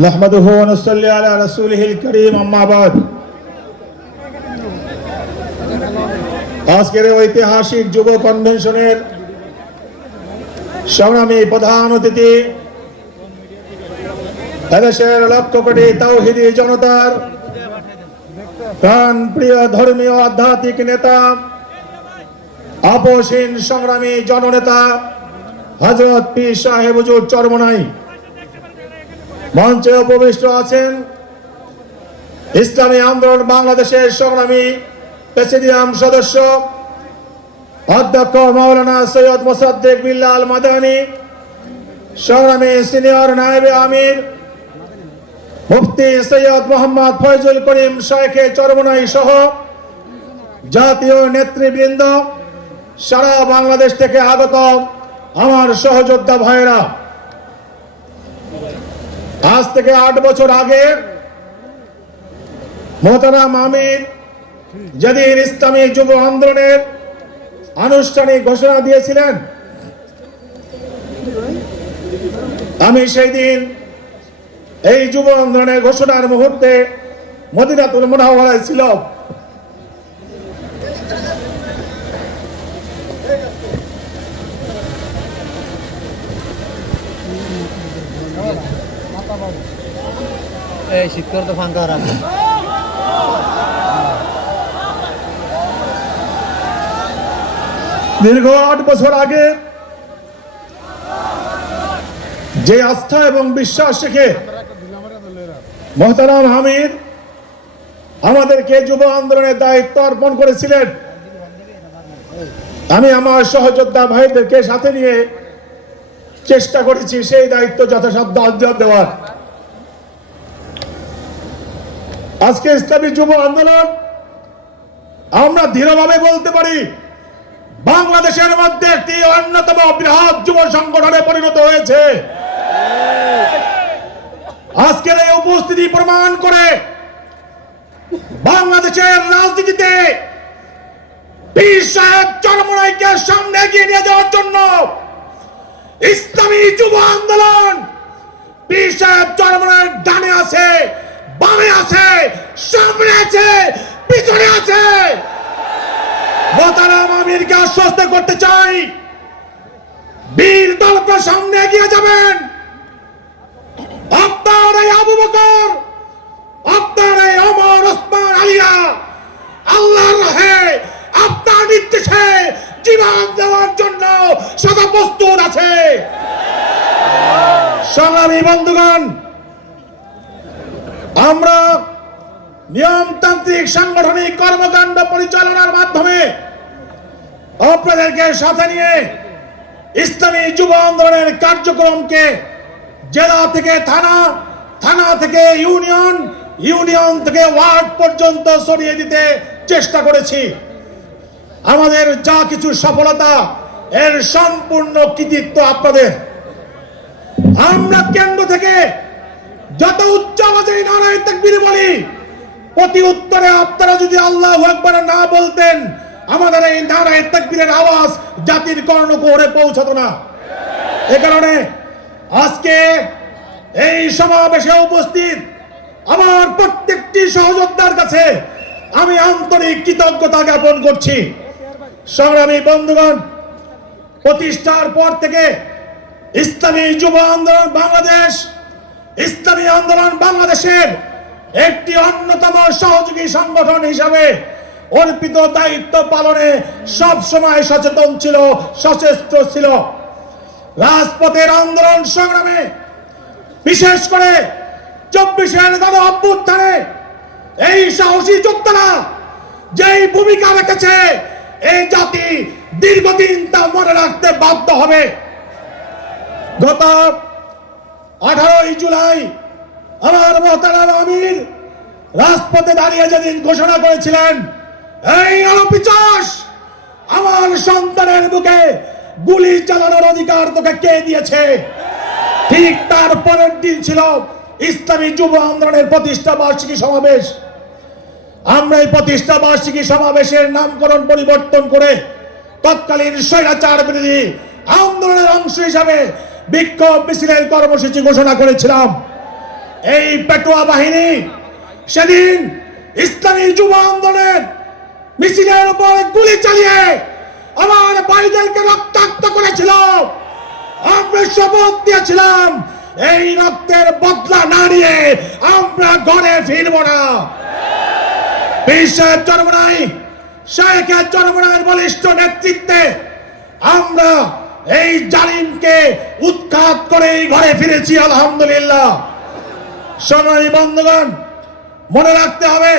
نحمده ونصلي على رسوله الكريم أما بعد আজকের এই ঐতিহাসিক যুব কনভেনশনের সংগ্রামী প্রধান অতিথি এদেশের লক্ষ কোটি তাওহিদি জনতার প্রাণ প্রিয় ধর্মীয় আধ্যাত্মিক নেতা আপসীন সংগ্রামী জননেতা হজরত পীর সাহেব হুজুর চরমনাই মঞ্চে উপবিষ্ট আছেন ইসলামী আন্দোলন বাংলাদেশের সংগ্রামী প্রেসিডিয়াম সদস্য অধ্যক্ষ মৌলানা সৈয়দ মোসাদ্দেক বিল্লাল মাদানী, সংগ্রামী সিনিয়র নায়েবে আমির, মুফতি সৈয়দ মোহাম্মদ ফয়জুল করিম শাইখে চরমনাই সহ জাতীয় নেতৃবৃন্দ, সারা বাংলাদেশ থেকে আগত আমার সহযোদ্ধা ভাইয়েরা। আজ থেকে আট বছর আগে মোহতারাম আমির যেদিন ইসলামী যুব আন্দোলনের আনুষ্ঠানিক ঘোষণা দিয়েছিলেন, আমি সেই দিন এই যুব আন্দোলনের ঘোষণার মুহূর্তে মদিনাতুল মোনাওয়ারায় ছিল শীতকাল তো ফাঙ্কা রাখে। দীর্ঘ আট বছর আগে যে আস্থা এবং বিশ্বাস শেখে মোহতারাম হামিদ আমাদেরকে যুব আন্দোলনের দায়িত্ব অর্পণ করেছিলেন, আমি আমার সহযোদ্ধা ভাইদেরকে সাথে নিয়ে চেষ্টা করেছি সেই দায়িত্ব যথাসাধ্য আঞ্জাম দেওয়ার। আজকে ইসলামী যুব আন্দোলন, আমরা দৃঢ়ভাবে বলতে পারি, বাংলাদেশের মধ্যে একটি অন্যতম বৃহৎ যুব সংগঠনে পরিণত হয়েছে। আজকের এই উপস্থিতি প্রমাণ করে বাংলাদেশের রাজনীতিতে পীর সাহেব সামনে এগিয়ে নিয়ে যাওয়ার জন্য ইসলামী যুব আন্দোলন পীর সাহেব চরমনাইয়ের ডানে আছে। বামে আছে, সামনে আছে, পিছনে আছে। মোতারাম আমিরকে আশ্বস্ত করতে চাই। বীর দলকে সামনে এগিয়ে যাবেন। আপনার এই আবু বকর আপনার এই অমর ওসমান আলিয়া আল্লাহর রাহে আপনার নির্দেশে জীবন দেওয়ার জন্য সদা প্রস্তুত আছে সংগ্রামী বন্ধুগণ আমরা নিয়মতান্ত্রিক সাংগঠনিক কর্মকাণ্ড পরিচালনার মাধ্যমে আপনাদেরকে সাথে নিয়ে ইসলামী যুব আন্দোলনের কার্যক্রমকে জেলা থেকে থানা থানা থেকে ইউনিয়ন ইউনিয়ন থেকে ওয়ার্ড পর্যন্ত সরিয়ে দিতে চেষ্টা করেছি। আমাদের যা কিছু সফলতা, এর সম্পূর্ণ কৃতিত্ব আপনাদের। আমরা কেন্দ্র থেকে যত উচ্চ আওয়াজে নারায় বলি, প্রতি উত্তরে আপনারা যদি আল্লাহ একবার না বলতেন আমাদের এই নারায় তাকবীরের আওয়াজ জাতির কর্ণকোহরে পৌঁছতো না। এ কারণে আজকে এই সমাবেশে উপস্থিত আমার প্রত্যেকটি সহযোদ্ধার কাছে আমি আন্তরিক কৃতজ্ঞতা জ্ঞাপন করছি। সংগ্রামী বন্ধুগণ, প্রতিষ্ঠার পর থেকে ইসলামী যুব আন্দোলন বাংলাদেশ, ইসলামী আন্দোলন বাংলাদেশের একটি অন্যতম সহযোগী সংগঠন হিসাবে অর্পিত দায়িত্ব পালনে সব সময় সচেতন ছিল, সচেষ্ট ছিল। রাজপথের আন্দোলন সংগ্রামে, বিশেষ করে চব্বিশের গণ অভ্যুত্থানে, এই সাহসী যোদ্ধারা যেই ভূমিকা রেখেছে, এই জাতি দীর্ঘদিন তা মনে রাখতে বাধ্য হবে। গত আঠারোই জুলাই আমার মহতারাম আমির রাজপথে দাঁড়িয়ে যেদিন ঘোষণা করেছিলেন এই অনপিচাস আমার সন্তানের বুকে গুলি চালানোর অধিকার তোকে কে দিয়েছে? ঠিক তার পরের দিন ছিল ইসলামী যুব আন্দোলনের প্রতিষ্ঠা বার্ষিকী সমাবেশ। আমরা এই প্রতিষ্ঠা বার্ষিকী সমাবেশের নামকরণ পরিবর্তন করে তৎকালীন স্বৈরাচার বিরোধী আন্দোলনের অংশ হিসাবে বিক্ষোভ মিছিলের কর্মসূচি ঘোষণা করেছিলাম। এই পেটোয়া বাহিনী সেদিন ইসলামী যুব আন্দোলনের মিছিলের উপর গুলি চালিয়ে আমার ভাইদেরকে রক্তাক্ত করেছিল আমরা শপথ দিয়েছিলাম এই রক্তের বদলা না নিয়ে আমরা ঘরে ফিরব না। বিশ্বের জন্ম নাই শেখের জন্ম বলিষ্ঠ নেতৃত্বে আমরা এই জালিমকে উৎখাত করে এই ঘরে ফিরেছি, আলহামদুলিল্লাহ। সোনালী বন্ধুগণ, মনে রাখতে হবে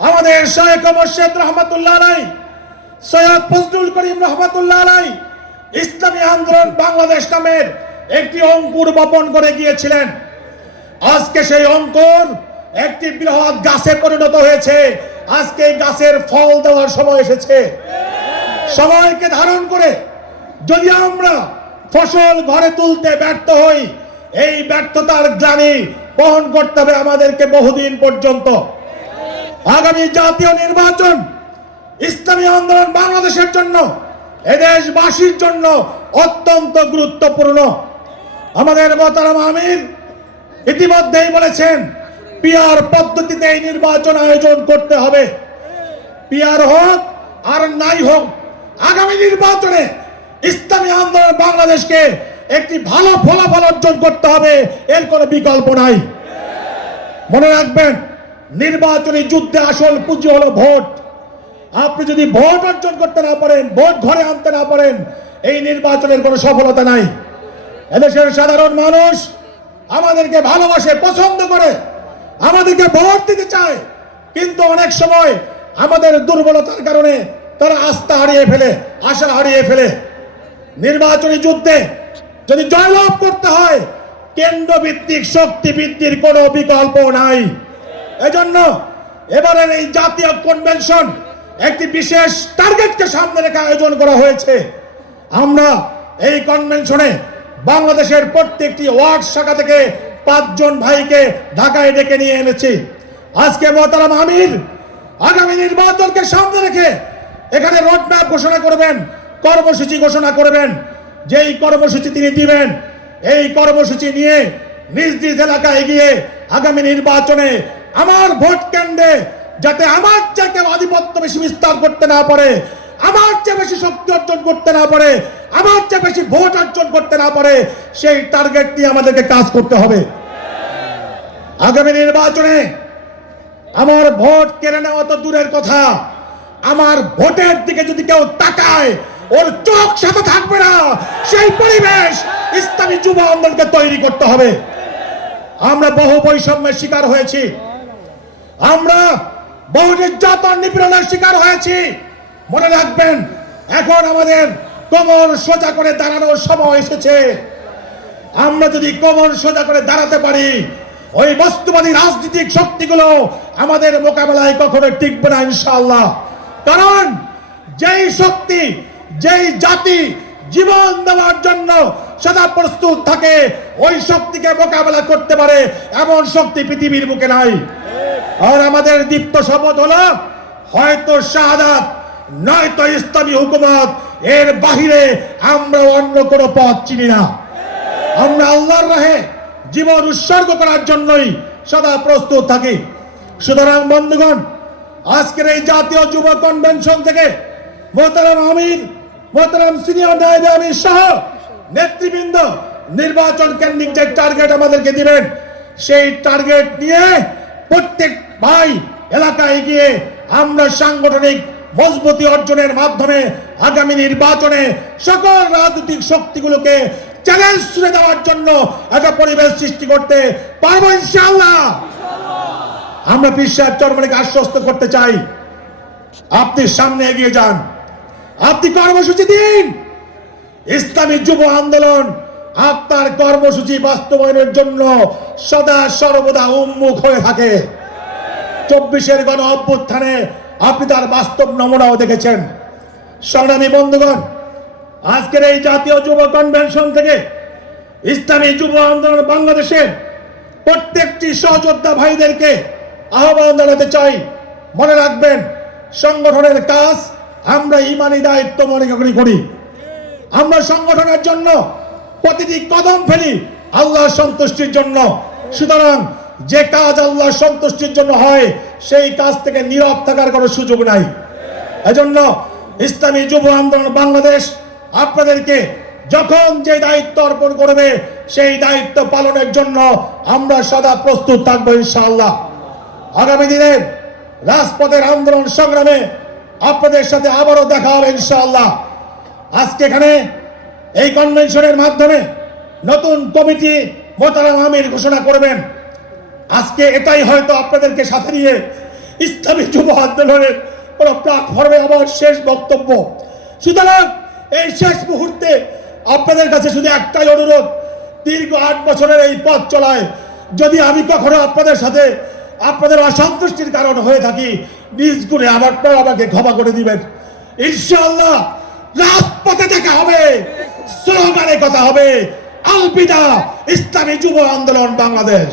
আমাদের শেখ মোর্শেদ রহমতুল্লাহ আলাই, সৈয়দ ফজলুল করিম রহমতুল্লাহ আলাই ইসলামী আন্দোলন বাংলাদেশ নামের একটি অঙ্কুর বপন করে গিয়েছিলেন। আজকে সেই অঙ্কুর একটি বৃহৎ গাছে পরিণত হয়েছে। আজকে গাছের ফল দেওয়ার সময় এসেছে। সময়কে ধারণ করে যদি আমরা ফসল ঘরে তুলতে ব্যর্থ হই, এই ব্যর্থতার গ্লানি বহন করতে হবে আমাদেরকে বহুদিন পর্যন্ত। আগামী জাতীয় নির্বাচন ইসলামী আন্দোলন বাংলাদেশের জন্য, এদেশবাসীর জন্য অত্যন্ত গুরুত্বপূর্ণ। আমাদের মোতারাম আমির ইতিমধ্যেই বলেছেন, পিয়ার পদ্ধতিতে এই নির্বাচন আয়োজন করতে হবে। পিয়ার হোক আর নাই হোক, আগামী নির্বাচনে ইসলামী আন্দোলন বাংলাদেশকে একটি ভালো ফলাফল অর্জন করতে হবে, এর কোনো বিকল্প নাই। মনে রাখবেন নির্বাচনী যুদ্ধে আসল পুঁজি হলো ভোট। আপনি যদি ভোট অর্জন করতে না পারেন, ভোট ঘরে আনতে না পারেন, এই নির্বাচনের কোনো সফলতা নাই। এদেশের সাধারণ মানুষ আমাদেরকে ভালোবাসে, পছন্দ করে, আমাদেরকে ভোট দিতে চায়। কিন্তু অনেক সময় আমাদের দুর্বলতার কারণে তারা আস্থা হারিয়ে ফেলে, আশা হারিয়ে ফেলে। নির্বাচনী যুদ্ধে যদি জয়লাভ করতে হয়, কেন্দ্রভিত্তিক শক্তি বৃদ্ধির কোনো বিকল্প নাই। এজন্য এবারের এই জাতীয় কনভেনশন একটি বিশেষ টার্গেটকে সামনে রেখে আয়োজন করা হয়েছে। আমরা এই কনভেনশনে বাংলাদেশের প্রত্যেকটি ওয়ার্ড শাখা থেকে পাঁচজন ভাইকে ঢাকায় ডেকে নিয়ে এনেছি। আজকে মোহতারাম আমির আগামী নির্বাচনকে সামনে রেখে এখানে রোডম্যাপ ঘোষণা করবেন, কর্মসূচি ঘোষণা করবেন। যেই কর্মসূচি তিনি দিবেন, এই কর্মসূচি নিয়ে নিজ নিজ এলাকায় গিয়ে আগামী নির্বাচনে আমার ভোট কেন্দ্রে যাতে আমার চেয়ে কেউ আধিপত্য বেশি বিস্তার করতে না পারে, আমার চেয়ে বেশি শক্তি অর্জন করতে না পারে, আমার চেয়ে বেশি ভোট অর্জন করতে না পারে, সেই টার্গেট নিয়ে আমাদেরকে কাজ করতে হবে। আগামী নির্বাচনে আমার ভোট কেড়ে নেওয়া তো দূরের কথা। আমার ভোটের দিকে যদি কেউ তাকায়, ওর চোখ সাথে থাকবে না। সেই পরিবেশ ইসলামী যুব আন্দোলনকে তৈরি করতে হবে। আমরা বহু বৈষম্যের শিকার হয়েছি। আমরা বহু নির্যাতন নিপীড়নের শিকার হয়েছি। মনে রাখবেন, এখন আমাদের কোমর সোজা করে দাঁড়ানোর সময় এসেছে। আমরা যদি কোমর সোজা করে দাঁড়াতে পারি, ওই বস্তুবাদী রাজনৈতিক শক্তিগুলো আমাদের মোকাবেলায় কখনো টিকবে না, ইনশাআল্লাহ। কারণ যেই শক্তি, যেই জাতি জীবন দেওয়ার জন্য সদা প্রস্তুত থাকে, ওই শক্তিকে মোকাবেলা করতে পারে এমন শক্তি পৃথিবীর বুকে নাই। আর আমাদের দীপ্ত শপথ হলো, হয়তো শাহাদাত, নয়তো ইসলামী হুকুমত, এর বাহিরে আমরা অন্য কোনো পথ চিনি না। আমরা আল্লাহর রাহে জীবন উৎসর্গ করার জন্যই সদা প্রস্তুত থাকি। সুতরাং বন্ধুগণ, আজকের এই জাতীয় যুব কনভেনশন থেকে মোহতারাম আমির, মোহতারাম সিনিয়র নায়েব আমির সহ নেতৃবৃন্দ নির্বাচন কেন্দ্রিক যে টার্গেট আমাদেরকে দিবেন, সেই টার্গেট নিয়ে প্রত্যেক ভাই এলাকায় গিয়ে আমরা সাংগঠনিক মজবুতি অর্জনের মাধ্যমে আগামী নির্বাচনে সকল রাজনৈতিক শক্তিগুলোকে চ্যালেঞ্জ ছুড়ে দেওয়ার জন্য একটা পরিবেশ সৃষ্টি করতে পারব ইনশাআল্লাহ। আমরা পীর সাহেব আশ্বস্ত করতে চাই। আপনি সামনে এগিয়ে যান। আপনি কর্মসূচি দিন। ইসলামী যুব আন্দোলন আপনার কর্মসূচি বাস্তবায়নের জন্য সদা সর্বদা উন্মুখ হয়ে থাকে। চব্বিশের গণ অভ্যুত্থানে আপনি তার বাস্তব নমুনাও দেখেছেন। সংগ্রামী বন্ধুগণ, আজকের এই জাতীয় যুব কনভেনশন থেকে ইসলামী যুব আন্দোলন বাংলাদেশের প্রত্যেকটি সহযোদ্ধা ভাইদেরকে আহ্বান জানাতে চাই। মনে রাখবেন, সংগঠনের কাজ আমরা ইমানি দায়িত্ব মনে করি। করি আমরা সংগঠনের জন্য প্রতিটি কদম ফেলি আল্লাহ সন্তুষ্টির জন্য। সুতরাং যে কাজ আল্লাহ সন্তুষ্টির জন্য হয়, সেই কাজ থেকে নীরব থাকার কোনো সুযোগ নাই। এজন্য ইসলামী যুব আন্দোলন বাংলাদেশ আপনাদেরকে যখন যে দায়িত্ব অর্পণ করবে, সেই দায়িত্ব পালনের জন্য আমরা সদা প্রস্তুত থাকব ইনশাআল্লাহ। আগামী দিনের রাজপথের আন্দোলন সংগ্রামে আপনাদের সাথে আবারও দেখা হবে ইনশাআল্লাহ। আজকে এখানে এই কনভেনশনের মাধ্যমে নতুন কমিটি মোতারাম আমির ঘোষণা করবেন। আজকে এটাই হয়তো আপনাদেরকে সাথে নিয়ে ইসলামী যুব আন্দোলনের কোন প্ল্যাটফর্মে আমার শেষ বক্তব্য। সুতরাং এই শেষ মুহূর্তে আপনাদের কাছে শুধু একটাই অনুরোধ, দীর্ঘ আট বছরের এই পথ চলায় যদি আমি কখনো আপনাদের সাথে আপনাদের অসন্তুষ্টির কারণ হয়ে থাকি, নিজ গুণে আমার আমাকে ক্ষমা করে দিবেন। ইনশাআল্লাহ, রাজপথে দেখা হবে। স্লোগানে কথা হবে। আলপিতা ইসলামী যুব আন্দোলন বাংলাদেশ।